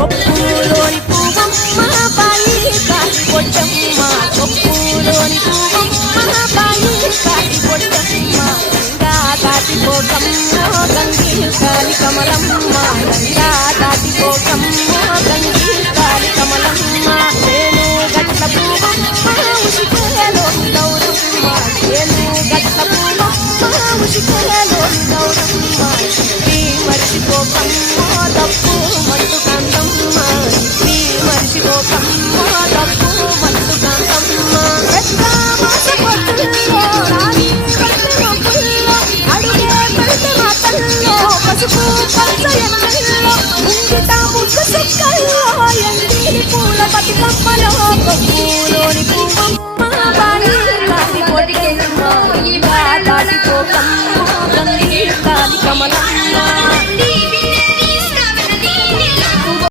కొప్పులోని పువ్వమ్మ బాయి కాటి పొట్టమ్మ కొప్పులోని పువ్వమ్మ బాయి కాటి పొట్టమ్మ గంగా దాటిపోకమ్మ గంగి కాలి కమలమ్మ గంగా దాటిపోకమ్మ గంగి కాలి కమలమ్మ నేను గట్ల పువ్వమ్మ ఉసికేలో గౌరమ్మ నేను గట్ల పువ్వమ్మ ఉసికేలో గౌరమ్మ మర్చిపోకమ్మ తప్పు మందు కాంతమ్మ నీ మర్చిపోకమ్మ తప్పు మందు కాంతమ్మ పెద్ద మాస పొట్టుల్లో రాణి కట్టిన పుల్లో అడుగే పెడితే మాటల్లో పసుపు పచ్చ ఎన్నెల్లో ముంగిట ముగ్గు సుక్కల్లో ఎండిని పూల బతికమ్మలో కొప్పులోని పువ్వమ్మ బాయి కాలి పొట్టమ్మ ఇంకా దాటిపోకమ్మ గంగి కాలి కమలమ్మ